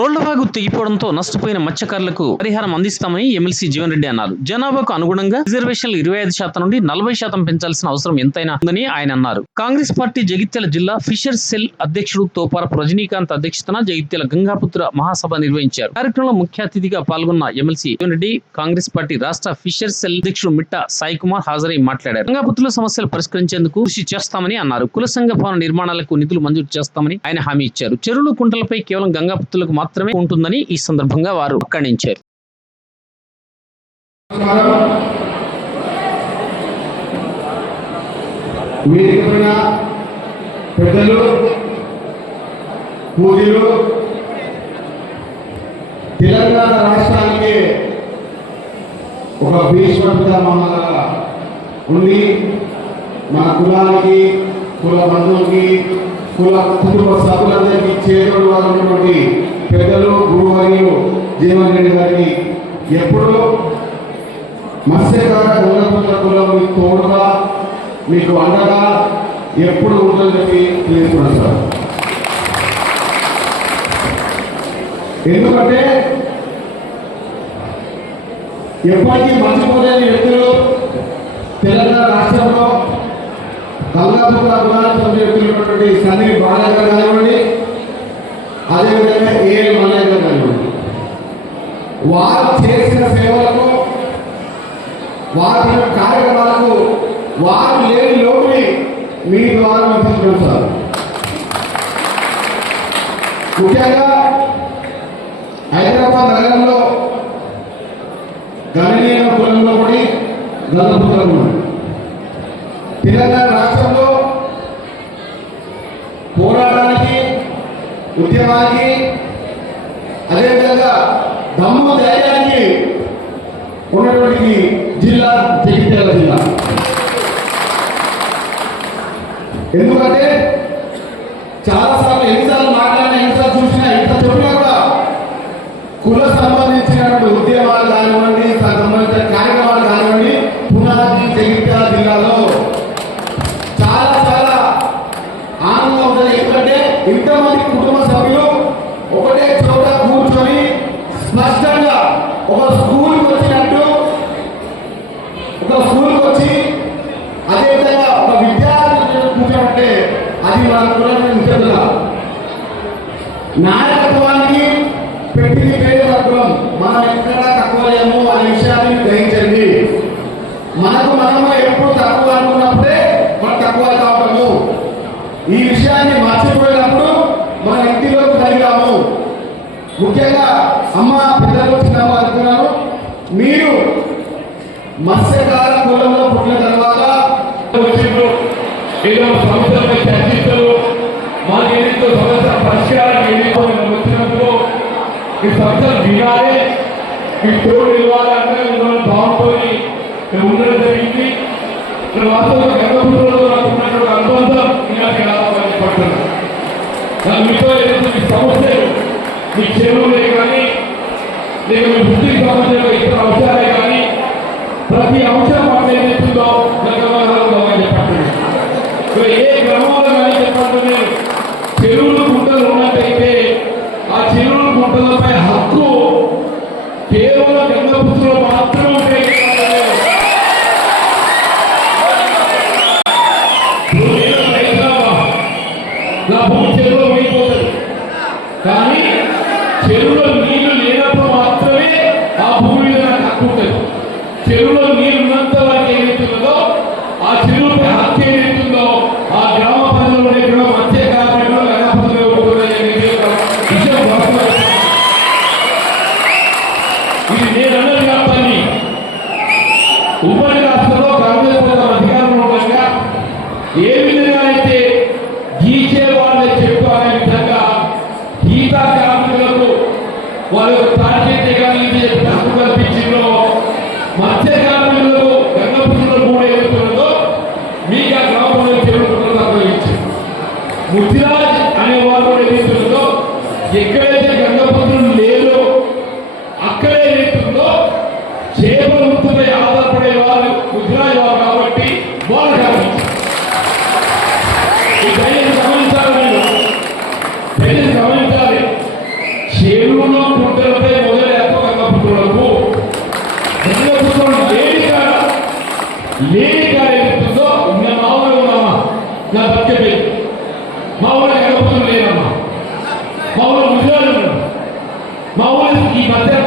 రోడ్లవాగు తెగిపోవడంతో నష్టపోయిన మత్స్యకారులకు పరిహారం అందిస్తామని ఎమ్మెల్సీ జీవన్ రెడ్డి అన్నారు. జనాభాకు అనుగుణంగా రిజర్వేషన్లు ఇరవై ఐదు శాతం నుండి నలభై శాతం పెంచాల్సిన అవసరం ఎంతైనా ఉందని ఆయన అన్నారు. కాంగ్రెస్ పార్టీ జగిత్యాల జిల్లా ఫిషర్ సెల్ అధ్యక్షుడు తోపారపు రజనీకాంత్ అధ్యక్షతన జగిత్యాల గంగాపుత్ర మహాసభ నిర్వహించారు. కార్యక్రమంలో ముఖ్య అతిథిగా పాల్గొన్న ఎమ్మెల్సీ జీవన్ రెడ్డి కాంగ్రెస్ పార్టీ రాష్ట్ర ఫిషర్ సెల్ అధ్యక్షుడు మిట్ట సాయి కుమార్ హాజరై మాట్లాడారు. గంగాపుత్రుల సమస్యలు పరిష్కరించేందుకు కృషి చేస్తామని అన్నారు. కుల సంఘ భవన నిర్మాణాలకు నిధులు మంజూరు చేస్తామని ఆయన హామీ ఇచ్చారు. చెరువులు కుంటలపై కేవలం గంగాపుత్రులకు మాత్రమే ఉంటుందని ఈ సందర్భంగా వారు ఖండించారు. పెద్దలు పూజలు తెలంగాణ రాష్ట్రానికి ఒక భీష్మపితామహగా ఉండి మన కులానికి కుల బంధువులకి కుల కుటుంబ సభ్యులందరికీ చేరువని ఉన్నటువంటి పెద్దలు గురువర్యులు జీవన్ రెడ్డి గారికి ఎప్పుడూ మత్స్యకార గొల్లపుత్ర కులం మీకు తోడుగా మీకు అండగా ఎప్పుడు ఉంటుందని చెప్పి తెలియజేస్తున్నాను సార్. ఎందుకంటే ఎప్పటికీ మర్చిపోలేని వ్యక్తులు తెలంగాణ రాష్ట్రంలో గంగాపుత్ర కులానికి వ్యక్తులు ఉన్నటువంటి సన్నీ బాలయ్య గారు కానివ్వండి అదేవిధంగా ఏఎల్ మల్లయ్య గారు వారు చేసిన సేవలకు వారి కార్యక్రమాలకు వారు లేని లోటుని మీ ద్వారా మీకు తెలుస్తారు ముఖ్యంగా హైదరాబాద్ నగరంలో గణనీయ కులంలో పడి గణపుత్రం తెలంగాణ రాష్ట్రంలో ఉద్యమానికి అదేవిధంగా దమ్ము ధైర్యానికి ఉన్నటువంటి జిల్లా జగిత్యాల జిల్లా. ఎందుకంటే చాలాసార్లు ఎన్నిసార్లు మాట్లాడినా ఎన్నిసార్లు చూసినా ఎంత చెప్పినా కూడా కుల సంబంధించినటువంటి ఉద్యమాలు కానివ్వండి సంబంధించిన కార్యక్రమాలు కానివ్వండి పునాది జగిత్యాల జిల్లాలో చాలా చాలా ఆనందం ఉంటుంది. ఎందుకంటే ఇంతమంది కుటుంబ ఒక స్కూల్కి వచ్చినట్టు ఒక స్కూల్కి వచ్చి అదేవిధంగా ఒక విద్యార్థి కూర్చోబట్టే అది మన కులం నిజంగా నాయకత్వానికి పెట్టింది పేరు తత్వం. మనం ఎక్కడ తక్కువ లేము అనే విషయాన్ని గ్రహించండి. మనకు మనము ఎప్పుడు తక్కువ అనుకున్నప్పుడే మనం తక్కువ కావటము. ఈ విషయాన్ని మర్చిపోయిన ముఖ్యంగా అమ్మ పిల్లలు చిన్నమ్మ అనుకున్నాను మీరు మత్స్యకార కులంలో పుట్టిన తర్వాత ఏదో సమస్యలపై చర్చిస్తారు మాకు ఏదైతే సమస్య పరిష్కారం ఏదైతే వచ్చినప్పుడు ఈ సమస్యలు వినాలి. మీ తోడు నిలవాలి మిమ్మల్ని బాగుంటుంది. మేము ఉండడం జరిగింది. వాస్తవంగా గంగపురంలో నాకు ఉన్నటువంటి అనుబంధం ఇంకా కలాపాలని పడుతున్నాను మీతో ఏదైతే మీ సమస్యలు మీ చెరువులే కానీ లేక మీ వృత్తికి సంబంధించిన ఇతర అంశాలే కానీ ప్రతి అంశం మాకు ఏదైతుందో గతంలో చెప్పండి. ఏ గ్రామంలో కానీ చెప్పండి. చెరువులు గుంటలు ఉన్నట్టయితే ఆ చెరువుల గుంటలపై హక్కు కేవలం గంగపుత్రులు మాత్రమే ఉంటాయి. నా భూమి చెరువులో ఉమ్మడి రాష్ట్రంలో కాంగ్రెస్ ప్రభుత్వం అధికారంలో ఉండగా ఏ విధంగా అయితే గీచే వాళ్ళని చెప్పు అనే విధంగా గీతా కార్మికులకు వాళ్ళ టార్గెట్ కానీ హక్కు కల్పించిందో మత్స్య కార్మికులకు గంగపుత్రులు కూడా ఏమవుతుందో మీకు ఆ గ్రామంలో చెరువుకుంటున్న అప్పగించారు ముద్రాజ్ అనే వారు ఏదైతుందో ఎక్కడైతే గంగపుత్రులు లేదో అక్కడే ఆధారపడే వాళ్ళు ముద్రాజ్ వారు కాబట్టి వాళ్ళు ఈ దయచేసి గమనించాలి మీరు. దయచేసి గమనించాలి. చెరువులో పుట్టలపై మొదలు ఎప్పగప్పులకు లేని కాడ లేని కాడ మా ఊళ్ళో ఉన్నామా? నా బతికే మా ఊళ్ళో లేనమ్మా మా ఈ మధ్య